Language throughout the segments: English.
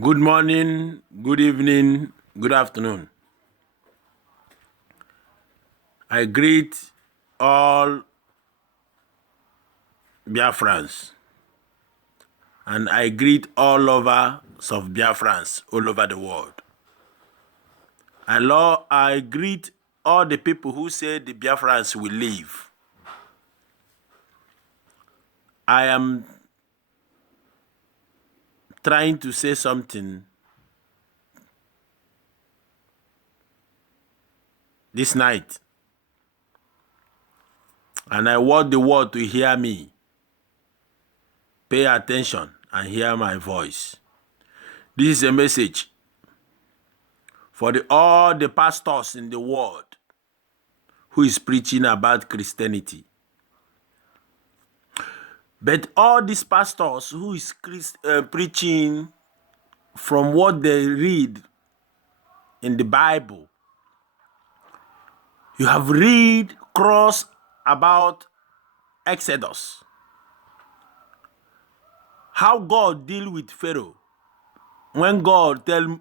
Good morning, good evening, good afternoon. I greet all Biafrans and I greet all lovers of Biafrans all over the world. I greet all the people who say the Biafrans will leave. I am trying to say something this night, and I want the world to hear me. Pay attention and hear my voice. This is a message for all the pastors in the world who is preaching about Christianity. But all these pastors who is preaching from what they read in the Bible, you have read cross about Exodus, how God deal with Pharaoh when God tell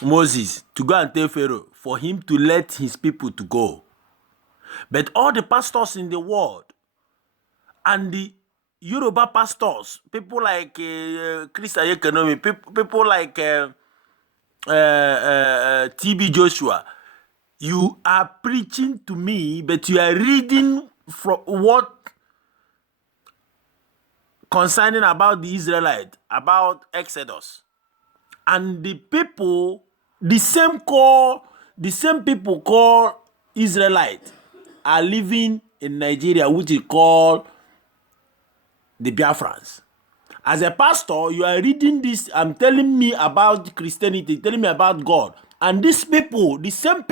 Moses to go and tell Pharaoh for him to let his people to go. But all the pastors in the world and the Yoruba pastors, people like Christian Economy, people like TB Joshua, you are preaching to me, but you are reading from what concerning about the Israelite, about Exodus. And the people, the same people called Israelite are living in Nigeria, which is called the Biafrans. As a pastor, you are reading this and telling me about Christianity, telling me about God. And these people, the same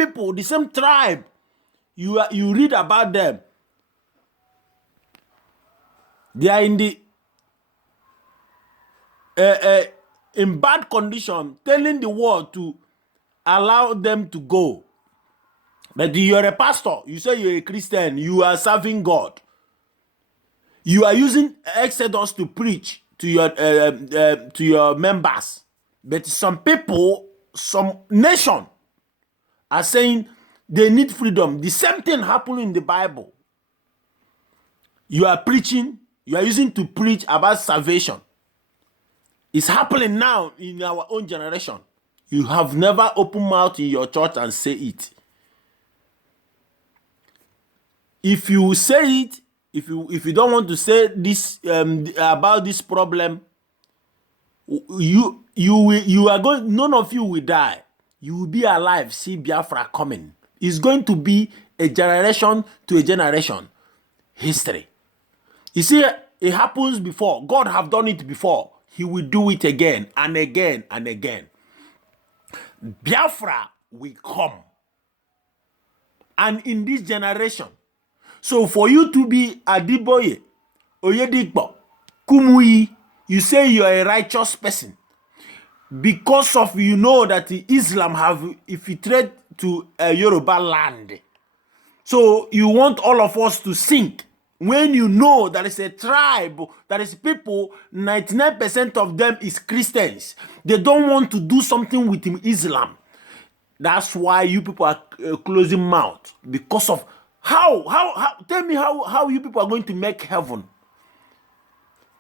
tribe, you read about them. They are in bad condition, telling the world to allow them to go. But you're a pastor, you say you're a Christian, you are serving God. You are using Exodus to preach to your members. But some people, some nation are saying they need freedom. The same thing happened in the Bible. You are preaching, you are using to preach about salvation. It's happening now in our own generation. You have never opened mouth in your church and say it. If you say it, if you don't want to say this about this problem, you are going. None of you will die. You will be alive. See Biafra coming. It's going to be a generation to a generation history. You see, it happens before. God have done it before. He will do it again and again and again. Biafra will come. And in this generation, so for you to be Adiboye, Oyedigbo, Kumuyi, you say you are a righteous person because of you know that Islam have infiltrated to Yoruba land. So you want all of us to sink when you know there is a tribe, there is people, 99% of them is Christians. They don't want to do something with Islam. That's why you people are closing mouth because of how tell me how you people are going to make heaven.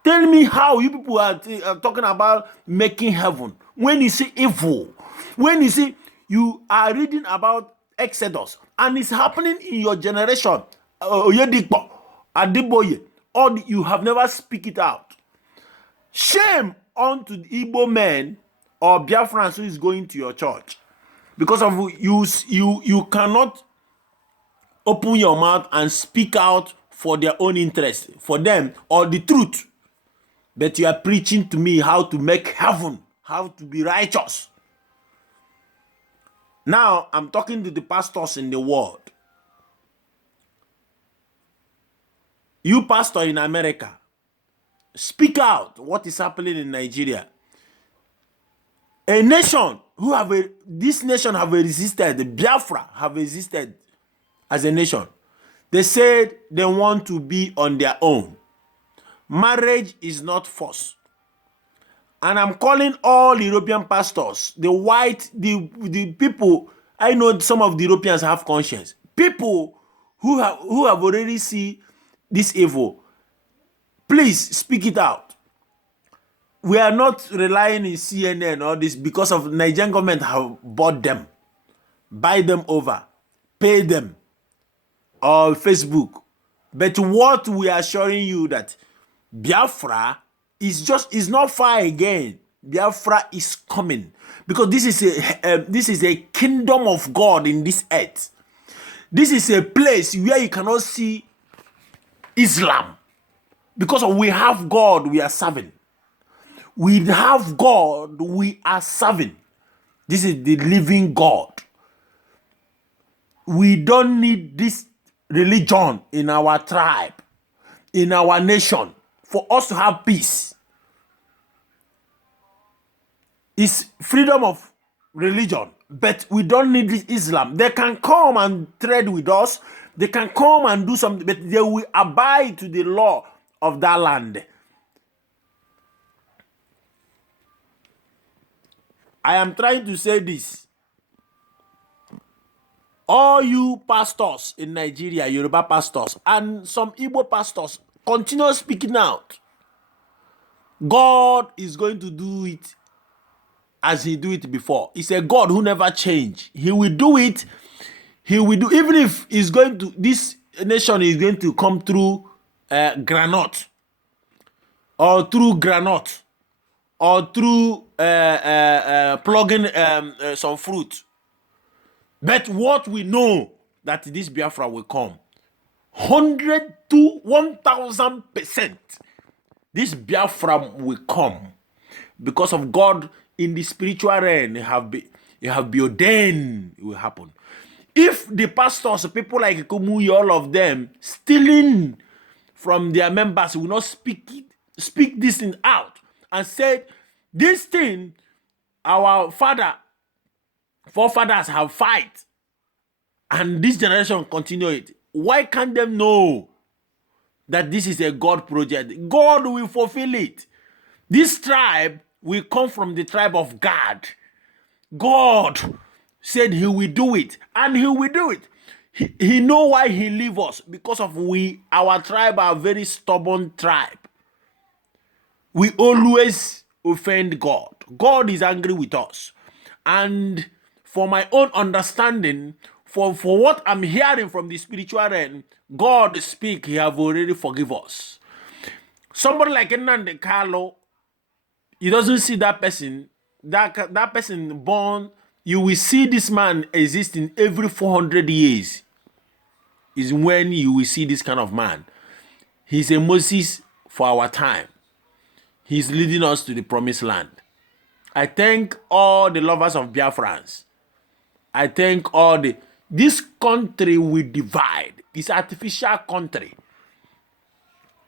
Tell me how you people are talking about making heaven when you see evil, when you see you are reading about Exodus and it's happening in your generation, Oyedigbo, Adiboye, or you have never speak it out. Shame unto the Igbo men or Biafrans who is going to your church. Because of you cannot open your mouth and speak out for their own interest, for them, or the truth. But you are preaching to me how to make heaven, how to be righteous. Now, I'm talking to the pastors in the world. You pastor in America, speak out what is happening in Nigeria. A nation who this nation have resisted, the Biafra have resisted as a nation. They said they want to be on their own. Marriage is not forced. And I'm calling all European pastors, the white, the people. I know some of the Europeans have conscience. People who have already seen this evil, please speak it out. We are not relying in CNN or this because of Nigerian government have bought them, buy them over, pay them, or Facebook. But what we are showing you that Biafra is not far again. Biafra is coming because this is a kingdom of God in this earth. This is a place where you cannot see Islam because we have God we are serving. We have God we are serving. This is the living God. We don't need this religion in our tribe, in our nation, for us to have peace. It's freedom of religion, but we don't need this Islam. They can come and trade with us. They can come and do something, but they will abide to the law of that land. I am trying to say this. All you pastors in Nigeria, Yoruba pastors, and some Igbo pastors, continue speaking out. God is going to do it as he do it before. He's a God who never change. He will do it. He will do, even if he's going to, this nation is going to come through granite, or through granite, or through plugging some fruit. But what we know that this Biafra will come, 100 to 1,000%. This Biafra will come because of God in the spiritual realm. It have been ordained. It will happen. If the pastors, people like Kumuyi, all of them, stealing from their members, will not speak this thing out and say, this thing, our forefathers have fight, and this generation continue it. Why can't them know that this is a God project? God will fulfill it. This tribe will come from the tribe of God. God said he will do it, and he will do it. He know why he leave us, because of our tribe are a very stubborn tribe. We always offend God. God is angry with us. And for my own understanding, for what I'm hearing from the spiritual realm, God speak, he have already forgive us. Somebody like Nnamdi Kanu, he doesn't see that person, that person born, you will see this man existing every 400 years is when you will see this kind of man. He's a Moses for our time. He's leading us to the promised land. I thank all the lovers of Biafrans. I thank this country will divide. It's artificial country.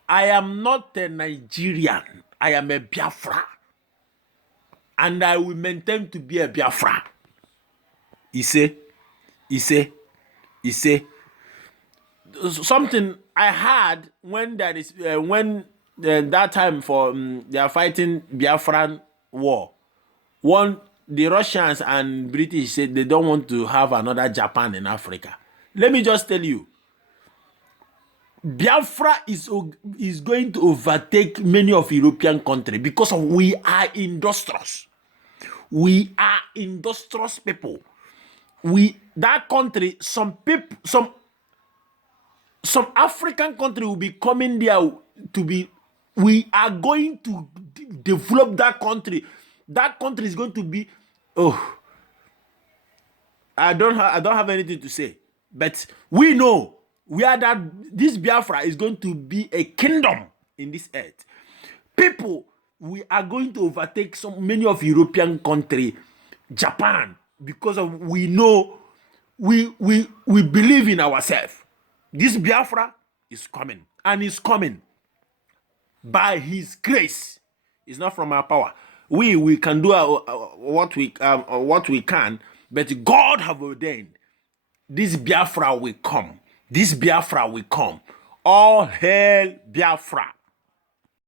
I am not a Nigerian. I am a Biafra. And I will maintain to be a Biafra. He say, something I had when that is that time for they are fighting Biafran war. The Russians and British said they don't want to have another Japan in Africa. Let me just tell you, Biafra is going to overtake many of European countries because we are industrious. We are industrious people. That country, some African country will be coming there to be. We are going to develop that country. That country is going to be. Oh, I don't have anything to say, but we know that this Biafra is going to be a kingdom in this earth. People, we are going to overtake many of European country, Japan, because of we know we believe in ourselves. This Biafra is coming, and is coming by his grace. It's not from our power. We can do what we can, but God have ordained this Biafra will come. This Biafra will come. All hail Biafra.